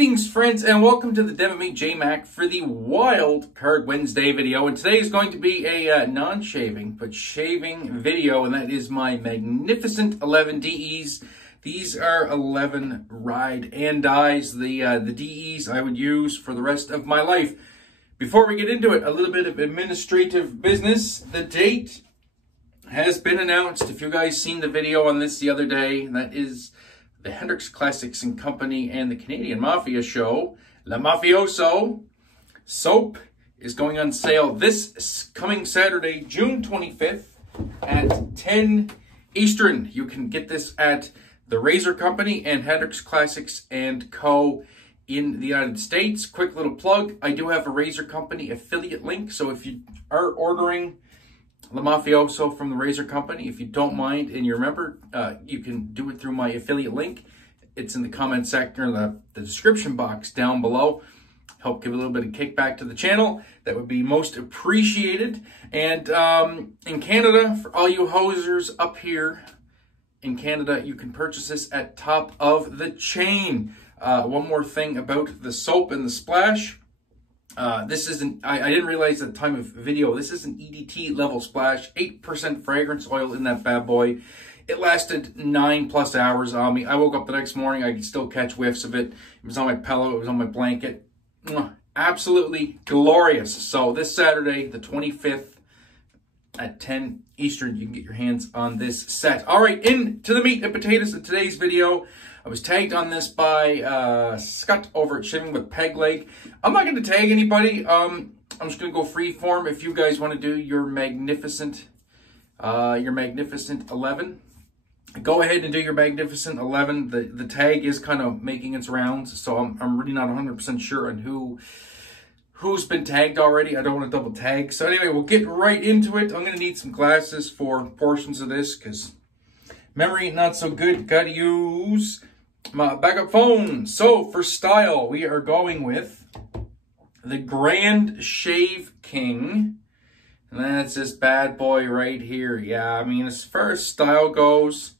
Greetings, friends, and welcome to the Den with me, J-Mac, for the Wild Card Wednesday video. And today is going to be a non-shaving, but shaving video, and that is my magnificent 11 DEs. These are 11 ride and dies, the DEs I would use for the rest of my life. Before we get into it, a little bit of administrative business. The date has been announced. If you guys seen the video on this the other day, that is the Hendrix Classics and Company and the Canadian Mafia Show, La Mafioso soap is going on sale this coming Saturday, June 25th at 10 Eastern. You can get this at the Razor Company and Hendrix Classics and Co. in the United States. Quick little plug, I do have a Razor Company affiliate link, so if you are ordering La Mafioso from the Razor Company, if you don't mind and you remember, you can do it through my affiliate link. It's in the comment section or the description box down below. Help give a little bit of kickback to the channel. That would be most appreciated. And in Canada, for all you hosers up here in Canada, you can purchase this at top of the chain. One more thing about the soap and the splash. This isn't, I didn't realize at the time of video, this is an EDT level splash, 8% fragrance oil in that bad boy. It lasted 9+ hours on me. I woke up the next morning, I could still catch whiffs of it. It was on my pillow, it was on my blanket. Absolutely glorious. So this Saturday, the 25th at 10 Eastern, you can get your hands on this set. All right, into the meat and potatoes of today's video. I was tagged on this by Scott over at Shaving with Peg Leg. I'm not going to tag anybody. I'm just going to go free form. If you guys want to do your magnificent 11, go ahead and do your magnificent 11. The tag is kind of making its rounds, so I'm really not 100% sure on who's been tagged already. I don't want to double tag. So anyway, we'll get right into it. I'm going to need some glasses for portions of this because memory not so good. Got to use my backup phone. So for style, we are going with the Grand Shave King. And that's this bad boy right here. Yeah, I mean, as far as style goes,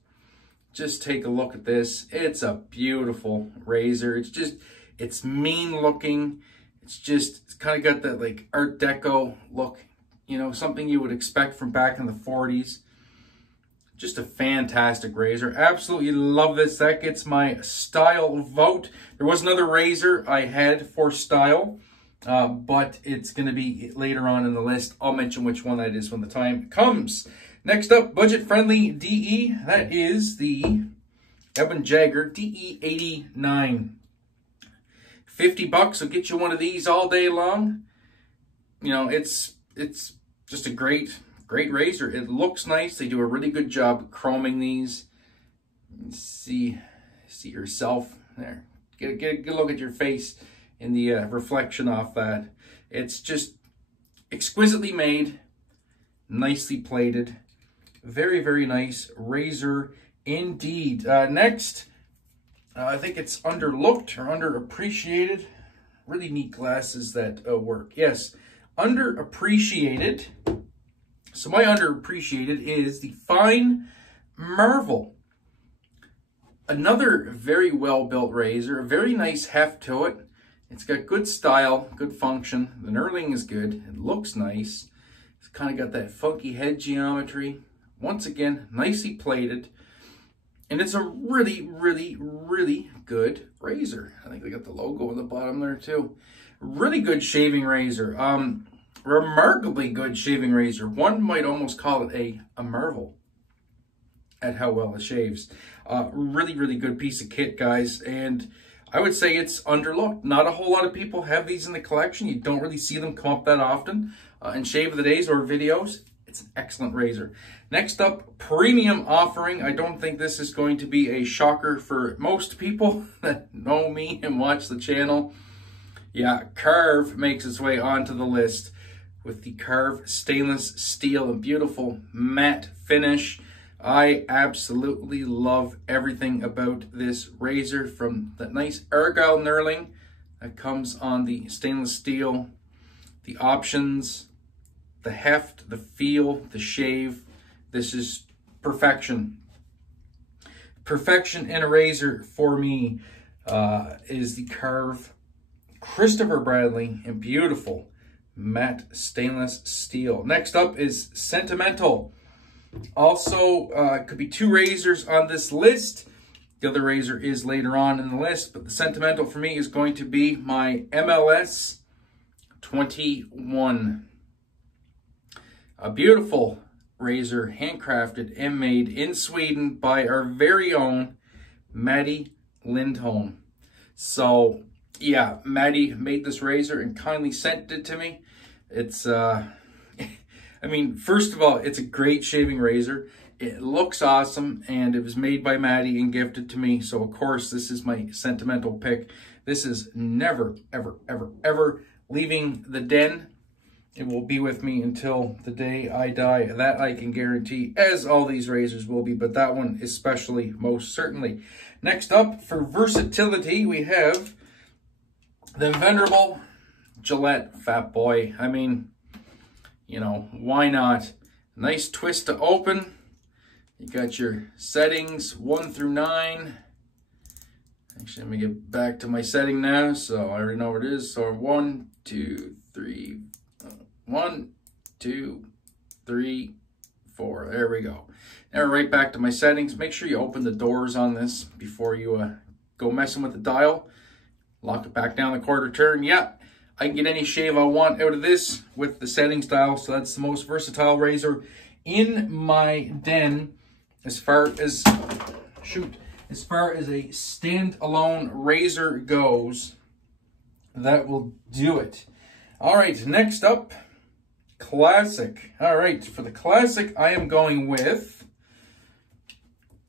just take a look at this. It's a beautiful razor. It's mean looking. It's kind of got that like Art Deco look, you know, something you would expect from back in the 40s. Just a fantastic razor. Absolutely love this. That gets my style vote. There was another razor I had for style, but it's going to be later on in the list. I'll mention which one that is when the time comes. Next up, budget-friendly DE. That is the Edwin Jagger DE89. 50 bucks will get you one of these all day long. You know, it's just a great razor. It looks nice. They do a really good job chroming these. See yourself there. Get a good look at your face in the reflection off that. It's just exquisitely made, nicely plated. Very, very nice razor indeed. Next, I think it's underlooked or underappreciated. Really neat glasses that work. Yes, underappreciated. So my underappreciated is the Fine Marvel. Another very well-built razor. A very nice heft to it. It's got good style, good function. The knurling is good. It looks nice. It's kind of got that funky head geometry. Once again, nicely plated. And it's a really, really, really good razor. I think they got the logo on the bottom there too. Really good shaving razor. Remarkably good shaving razor. One might almost call it a marvel at how well it shaves. Really, really good piece of kit, guys. And I would say it's underlooked. Not a whole lot of people have these in the collection. You don't really see them come up that often in Shave of the Days or videos. It's an excellent razor. Next up, premium offering. I don't think this is going to be a shocker for most people that know me and watch the channel. Yeah, Carve makes its way onto the list with the Carve stainless steel, a beautiful matte finish. I absolutely love everything about this razor, from that nice argyle knurling that comes on the stainless steel, the options, the heft, the feel, the shave. This is perfection. Perfection in a razor for me. is the Carve Christopher Bradley in beautiful matte stainless steel. Next up is Sentimental. Also, could be 2 razors on this list. The other razor is later on in the list, but the Sentimental for me is going to be my MLS 21. A beautiful razor, handcrafted and made in Sweden by our very own Maddie Lindholm. So yeah, Maddie made this razor and kindly sent it to me. It's I mean, first of all, it's a great shaving razor. It looks awesome, and it was made by Maddie and gifted to me. So of course, this is my sentimental pick. This is never, ever, ever, ever leaving the den. It will be with me until the day I die. That I can guarantee, as all these razors will be, but that one especially, most certainly. Next up, for versatility, we have the venerable Gillette Fat Boy. I mean, you know, why not? Nice twist to open. You got your settings 1 through 9. Actually, let me get back to my setting now, so I already know what it is. So 1, 2, 3, 1, 2, 3, 4. There we go. Now right back to my settings. Make sure you open the doors on this before you go messing with the dial. Lock it back down the quarter turn. Yeah, I can get any shave I want out of this with the settings dial. So that's the most versatile razor in my den as far as, as far as a standalone razor goes. That will do it. All right, next up, classic. All right, for the classic, I am going with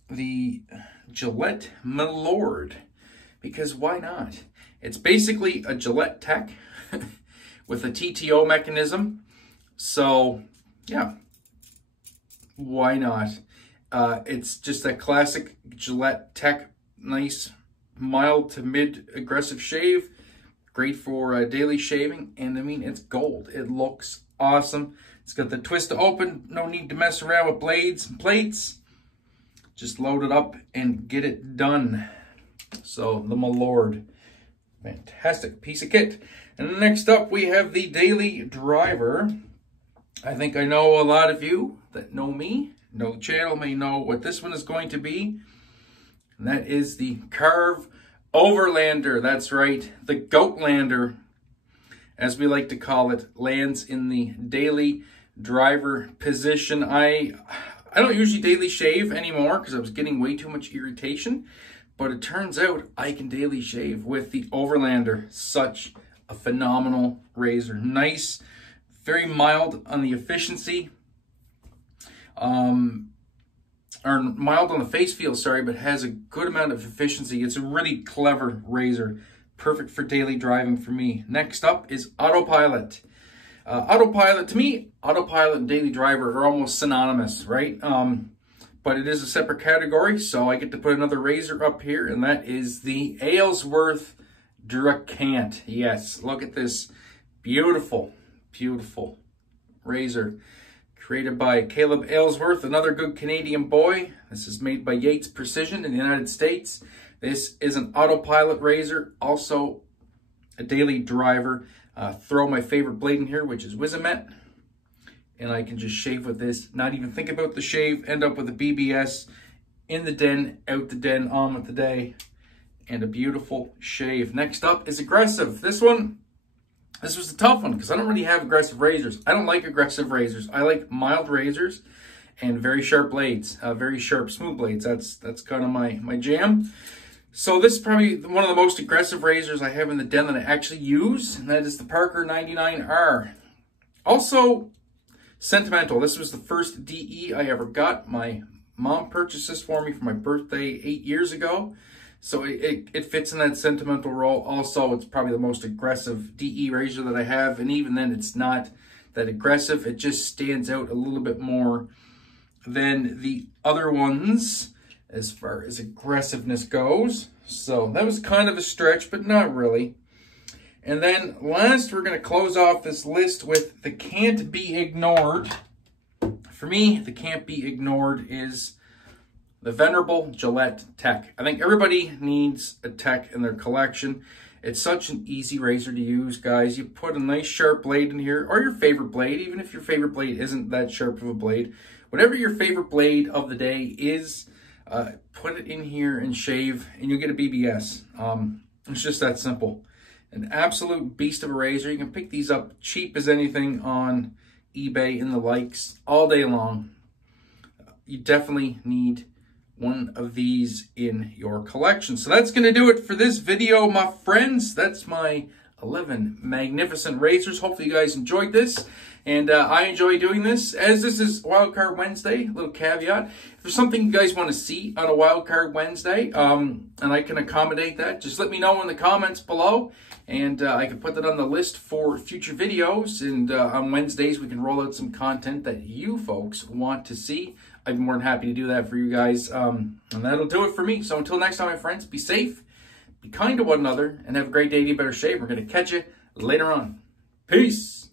the Gillette Milord, because why not? It's basically a Gillette Tech with a TTO mechanism. So yeah, why not? It's just a classic Gillette Tech, nice, mild to mid aggressive shave. Great for daily shaving, and I mean, it's gold. It looks awesome. It's got the twist to open. No need to mess around with blades and plates. Just load it up and get it done. So the Milord, fantastic piece of kit. And next up, we have the Daily Driver. I think I know a lot of you that know me, know the channel, may know what this one is going to be. And that is the Carve Overlander. That's right, the Goatlander, as we like to call it, lands in the Daily Driver position. I don't usually daily shave anymore because I was getting way too much irritation, but it turns out I can daily shave with the Overlander. Such a phenomenal razor. Nice, very mild on the efficiency, or mild on the face feel, sorry, but has a good amount of efficiency. It's a really clever razor. Perfect for daily driving for me. Next up is Autopilot. Autopilot, to me, Autopilot and Daily Driver are almost synonymous, right? But it is a separate category, so I get to put another razor up here, and that is the Aylesworth Dracant. Yes, look at this beautiful, beautiful razor. Created by Caleb Aylesworth, another good Canadian boy. This is made by Yates Precision in the United States. This is an Autopilot razor, also a Daily Driver. Throw my favorite blade in here, which is Wizamet. And I can just shave with this, not even think about the shave, end up with a BBS in the den, out the den, on with the day, and a beautiful shave. Next up is Aggressive. This was a tough one because I don't really have aggressive razors. I don't like aggressive razors. I like mild razors and very sharp blades, very sharp, smooth blades. That's kind of my jam. So this is probably one of the most aggressive razors I have in the den that I actually use, and that is the Parker 99R. Also, sentimental. This was the first DE I ever got. My mom purchased this for me for my birthday 8 years ago. So it fits in that sentimental role. Also, it's probably the most aggressive DE razor that I have. And even then, it's not that aggressive. It just stands out a little bit more than the other ones as far as aggressiveness goes. So that was kind of a stretch, but not really. And then last, we're going to close off this list with the Can't Be Ignored. For me, the Can't Be Ignored is the venerable Gillette Tech. I think everybody needs a Tech in their collection. It's such an easy razor to use, guys. You put a nice sharp blade in here, or your favorite blade, even if your favorite blade isn't that sharp of a blade. Whatever your favorite blade of the day is, put it in here and shave, and you'll get a BBS. It's just that simple. An absolute beast of a razor. You can pick these up cheap as anything on eBay and the likes all day long. You definitely need one of these in your collection. So that's going to do it for this video, my friends. That's my 11 magnificent razors. Hopefully you guys enjoyed this. And I enjoy doing this. As this is Wildcard Wednesday, a little caveat. If there's something you guys want to see on a Wildcard Wednesday, and I can accommodate that, just let me know in the comments below. And I can put that on the list for future videos. And on Wednesdays, we can roll out some content that you folks want to see. I'd be more than happy to do that for you guys. And that'll do it for me. So until next time, my friends, be safe, be kind to one another, and have a great day. You better shave. We're going to catch you later on. Peace.